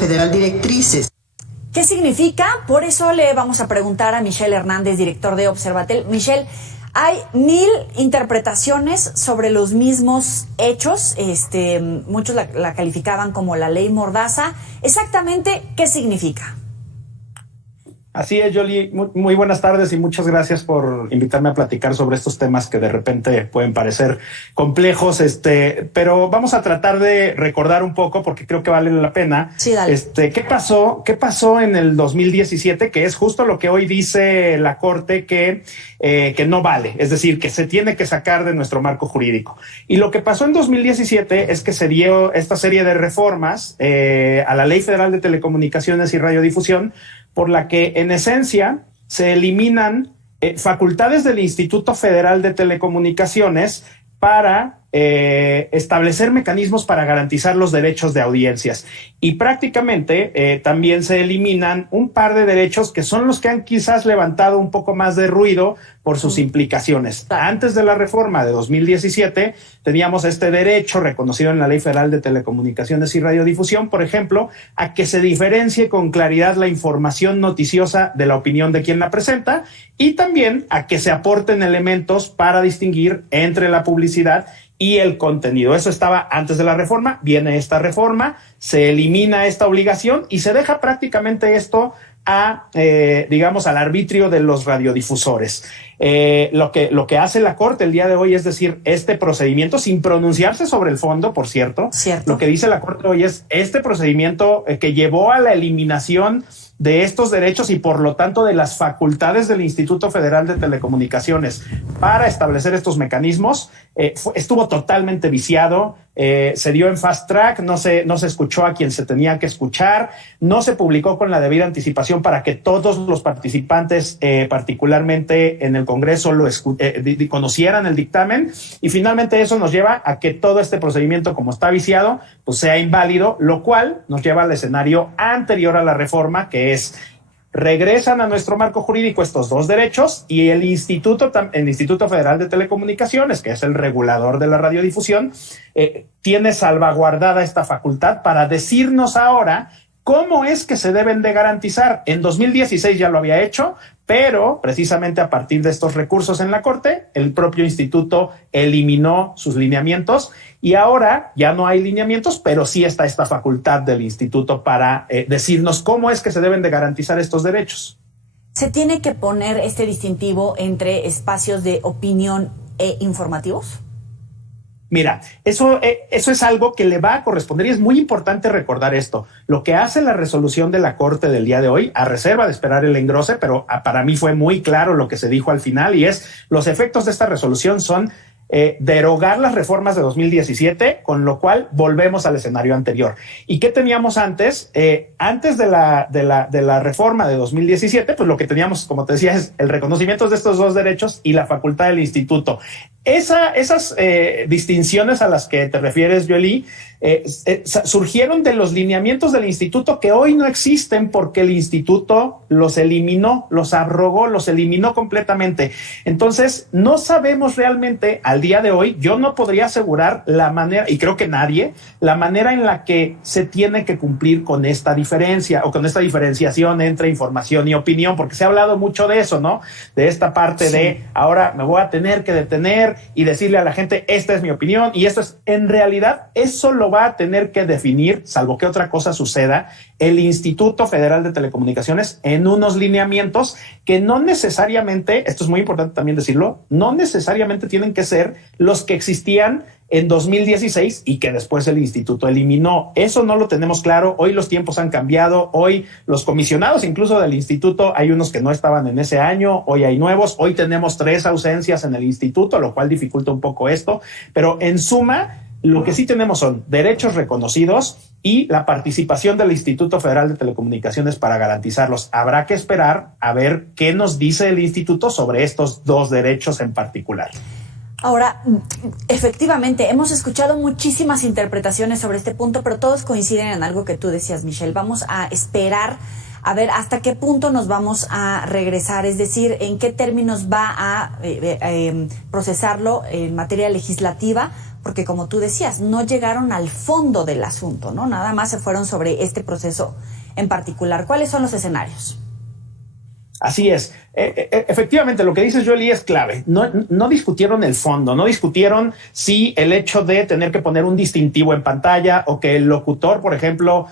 Federal directrices. ¿Qué significa? Por eso le vamos a preguntar a Michelle Hernández, director de Observatel. Michelle, hay 1000 interpretaciones sobre los mismos hechos. Muchos la calificaban como la ley Mordaza. Exactamente, ¿qué significa? Así es, Yoli. Muy buenas tardes y muchas gracias por invitarme a platicar sobre estos temas que de repente pueden parecer complejos, pero vamos a tratar de recordar un poco porque creo que vale la pena. Sí, dale. ¿Qué pasó en el 2017? Que es justo lo que hoy dice la Corte que no vale, es decir, que se tiene que sacar de nuestro marco jurídico. Y lo que pasó en 2017 es que se dio esta serie de reformas a la Ley Federal de Telecomunicaciones y Radiodifusión, por la que en esencia se eliminan facultades del Instituto Federal de Telecomunicaciones para establecer mecanismos para garantizar los derechos de audiencias. Y prácticamente también se eliminan un par de derechos que son los que han quizás levantado un poco más de ruido por sus implicaciones. Antes de la reforma de 2017 teníamos este derecho reconocido en la Ley Federal de Telecomunicaciones y Radiodifusión, por ejemplo, a que se diferencie con claridad la información noticiosa de la opinión de quien la presenta y también a que se aporten elementos para distinguir entre la publicidad y el contenido. Eso estaba antes de la reforma. Viene esta reforma, se elimina esta obligación y se deja prácticamente esto al arbitrio de los radiodifusores. Lo que hace la Corte el día de hoy es decir, este procedimiento, sin pronunciarse sobre el fondo, por cierto, lo que dice la Corte hoy es este procedimiento que llevó a la eliminación de estos derechos y por lo tanto de las facultades del Instituto Federal de Telecomunicaciones para establecer estos mecanismos, estuvo totalmente viciado, se dio en fast track, no se escuchó a quien se tenía que escuchar, no se publicó con la debida anticipación para que todos los participantes, particularmente en el Congreso, conocieran el dictamen, y finalmente eso nos lleva a que todo este procedimiento, como está viciado, pues sea inválido, lo cual nos lleva al escenario anterior a la reforma, que es regresan a nuestro marco jurídico estos dos derechos y el Instituto Federal de Telecomunicaciones, que es el regulador de la radiodifusión, tiene salvaguardada esta facultad para decirnos ahora cómo es que se deben de garantizar. En 2016 ya lo había hecho, pero precisamente a partir de estos recursos en la Corte, el propio instituto eliminó sus lineamientos y ahora ya no hay lineamientos, pero sí está esta facultad del instituto para decirnos cómo es que se deben de garantizar estos derechos. ¿Se tiene que poner este distintivo entre espacios de opinión e informativos? Mira, eso es algo que le va a corresponder y es muy importante recordar esto. Lo que hace la resolución de la Corte del día de hoy, a reserva de esperar el engrose, pero para mí fue muy claro lo que se dijo al final, y es los efectos de esta resolución son derogar las reformas de 2017, con lo cual volvemos al escenario anterior. ¿Y qué teníamos antes? Antes de la reforma de 2017, pues lo que teníamos, como te decía, es el reconocimiento de estos dos derechos y la facultad del instituto. Esas distinciones a las que te refieres, Yoli, surgieron de los lineamientos del instituto que hoy no existen porque el instituto los eliminó, los abrogó, los eliminó completamente. Entonces, no sabemos realmente al día de hoy, yo no podría asegurar la manera, y creo que nadie, la manera en la que se tiene que cumplir con esta diferencia o con esta diferenciación entre información y opinión, porque se ha hablado mucho de eso, ¿no? De esta parte de ahora me voy a tener que detener y decirle a la gente, esta es mi opinión y esto es, en realidad, eso lo va a tener que definir, salvo que otra cosa suceda, el Instituto Federal de Telecomunicaciones en unos lineamientos que no necesariamente, esto es muy importante también decirlo, no necesariamente tienen que ser los que existían en 2016 y que después el instituto eliminó. Eso no lo tenemos claro. Hoy los tiempos han cambiado. Hoy los comisionados incluso del instituto, hay unos que no estaban en ese año, hoy hay nuevos. Hoy tenemos 3 ausencias en el instituto, lo cual dificulta un poco esto. Pero en suma, lo que sí tenemos son derechos reconocidos y la participación del Instituto Federal de Telecomunicaciones para garantizarlos. Habrá que esperar a ver qué nos dice el instituto sobre estos dos derechos en particular. Ahora, efectivamente, hemos escuchado muchísimas interpretaciones sobre este punto, pero todos coinciden en algo que tú decías, Michelle. Vamos a esperar a ver hasta qué punto nos vamos a regresar, es decir, en qué términos va a procesarlo en materia legislativa porque como tú decías, no llegaron al fondo del asunto, ¿no? Nada más se fueron sobre este proceso en particular. ¿Cuáles son los escenarios? Así es. Efectivamente, lo que dices, Joely, es clave. No discutieron el fondo, no discutieron si el hecho de tener que poner un distintivo en pantalla o que el locutor, por ejemplo,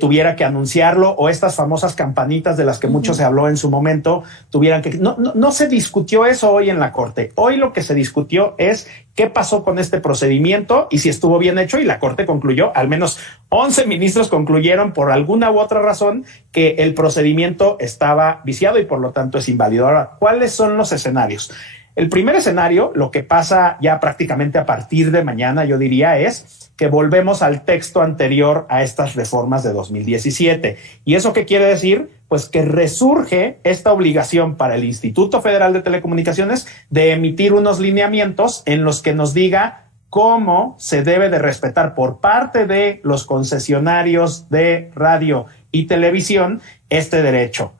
tuviera que anunciarlo, o estas famosas campanitas de las que mucho se habló en su momento, tuvieran que... No se discutió eso hoy en la Corte. Hoy lo que se discutió es qué pasó con este procedimiento y si estuvo bien hecho, y la Corte concluyó, al menos 11 ministros concluyeron por alguna u otra razón que el procedimiento estaba viciado y por lo tanto es inválido. Ahora, ¿cuáles son los escenarios? El primer escenario, lo que pasa ya prácticamente a partir de mañana, yo diría, es que volvemos al texto anterior a estas reformas de 2017. ¿Y eso qué quiere decir? Pues que resurge esta obligación para el Instituto Federal de Telecomunicaciones de emitir unos lineamientos en los que nos diga cómo se debe de respetar por parte de los concesionarios de radio y televisión este derecho.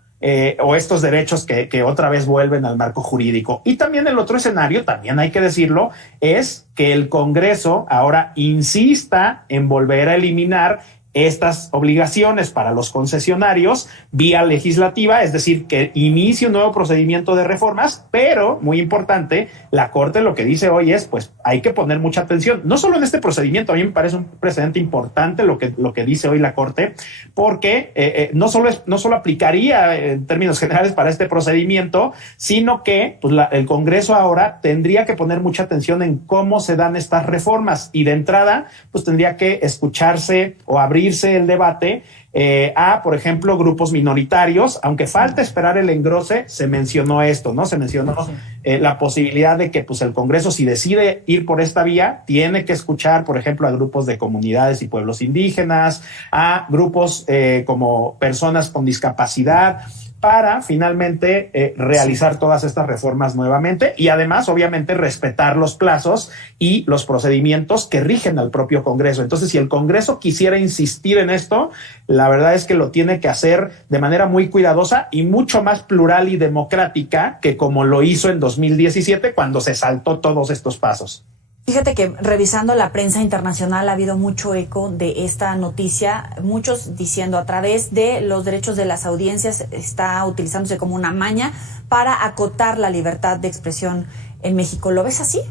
O estos derechos que otra vez vuelven al marco jurídico. Y también el otro escenario, también hay que decirlo, es que el Congreso ahora insista en volver a eliminar estas obligaciones para los concesionarios vía legislativa, es decir, que inicie un nuevo procedimiento de reformas, pero, muy importante, la Corte lo que dice hoy es, pues, hay que poner mucha atención, no solo en este procedimiento, a mí me parece un precedente importante lo que dice hoy la Corte, porque no solo aplicaría en términos generales para este procedimiento, sino que pues, el Congreso ahora tendría que poner mucha atención en cómo se dan estas reformas, y de entrada, pues, tendría que escucharse o abrirse el debate a, por ejemplo, grupos minoritarios, aunque falta esperar el engrose, se mencionó esto, ¿no? Se mencionó la posibilidad de que pues, el Congreso, si decide ir por esta vía, tiene que escuchar, por ejemplo, a grupos de comunidades y pueblos indígenas, a grupos como personas con discapacidad, para finalmente realizar todas estas reformas nuevamente y además, obviamente, respetar los plazos y los procedimientos que rigen al propio Congreso. Entonces, si el Congreso quisiera insistir en esto, la verdad es que lo tiene que hacer de manera muy cuidadosa y mucho más plural y democrática que como lo hizo en 2017 cuando se saltó todos estos pasos. Fíjate que revisando la prensa internacional ha habido mucho eco de esta noticia, muchos diciendo a través de los derechos de las audiencias está utilizándose como una maña para acotar la libertad de expresión en México. ¿Lo ves así?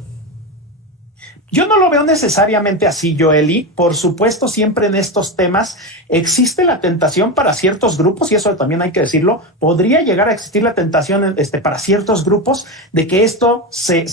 Yo no lo veo necesariamente así, Joely. Por supuesto, siempre en estos temas existe la tentación para ciertos grupos, y eso también hay que decirlo, podría llegar a existir la tentación para ciertos grupos de que esto se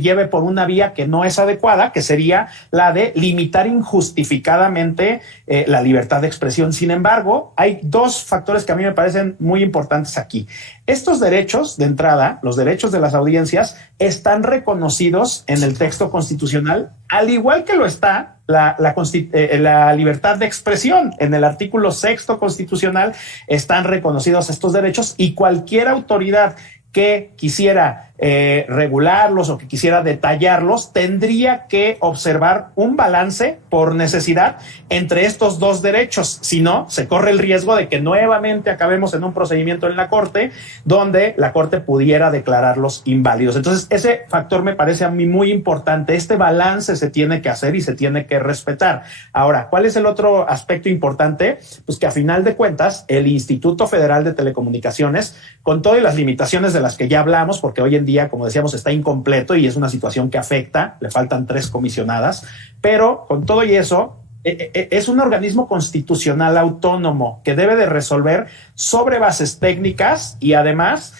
lleve por una vía que no es adecuada, que sería la de limitar injustificadamente la libertad de expresión. Sin embargo, hay dos factores que a mí me parecen muy importantes aquí. Estos derechos, de entrada, los derechos de las audiencias, están reconocidos en el texto constitucional, al igual que lo está la libertad de expresión. En el artículo 6º constitucional están reconocidos estos derechos, y cualquier autoridad que quisiera regularlos o que quisiera detallarlos, tendría que observar un balance por necesidad entre estos dos derechos. Si no, se corre el riesgo de que nuevamente acabemos en un procedimiento en la Corte donde la Corte pudiera declararlos inválidos. Entonces, ese factor me parece a mí muy importante. Este balance se tiene que hacer y se tiene que respetar. Ahora, ¿cuál es el otro aspecto importante? Pues que a final de cuentas, el Instituto Federal de Telecomunicaciones, con todas las limitaciones de las que ya hablamos, porque hoy en día, como decíamos, está incompleto y es una situación que afecta, le faltan 3 comisionadas, pero con todo y eso, es un organismo constitucional autónomo que debe de resolver sobre bases técnicas y además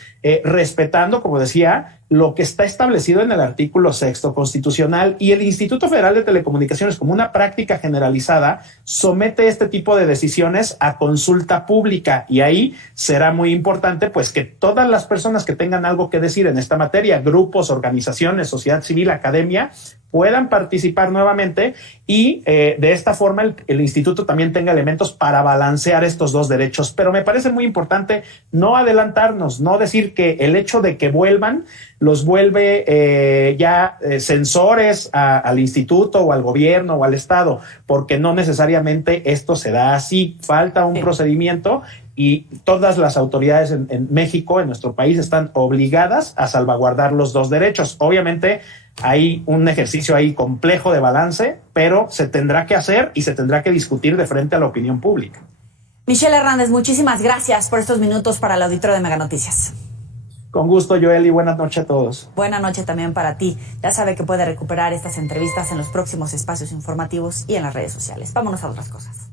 respetando, como decía, lo que está establecido en el artículo 6º constitucional, y el Instituto Federal de Telecomunicaciones, como una práctica generalizada, somete este tipo de decisiones a consulta pública, y ahí será muy importante pues que todas las personas que tengan algo que decir en esta materia, grupos, organizaciones, sociedad civil, academia, puedan participar nuevamente y de esta forma el instituto también tenga elementos para balancear estos dos derechos. Pero me parece muy importante no adelantarnos, no decir que el hecho de que vuelvan los vuelve censores al instituto o al gobierno o al Estado, porque no necesariamente esto se da así. Falta un procedimiento y todas las autoridades en México, en nuestro país, están obligadas a salvaguardar los dos derechos. Obviamente, hay un ejercicio ahí complejo de balance, pero se tendrá que hacer y se tendrá que discutir de frente a la opinión pública. Michelle Hernández, muchísimas gracias por estos minutos para el auditorio de Mega Noticias. Con gusto, Joel, y buenas noches a todos. Buena noche también para ti. Ya sabe que puede recuperar estas entrevistas en los próximos espacios informativos y en las redes sociales. Vámonos a otras cosas.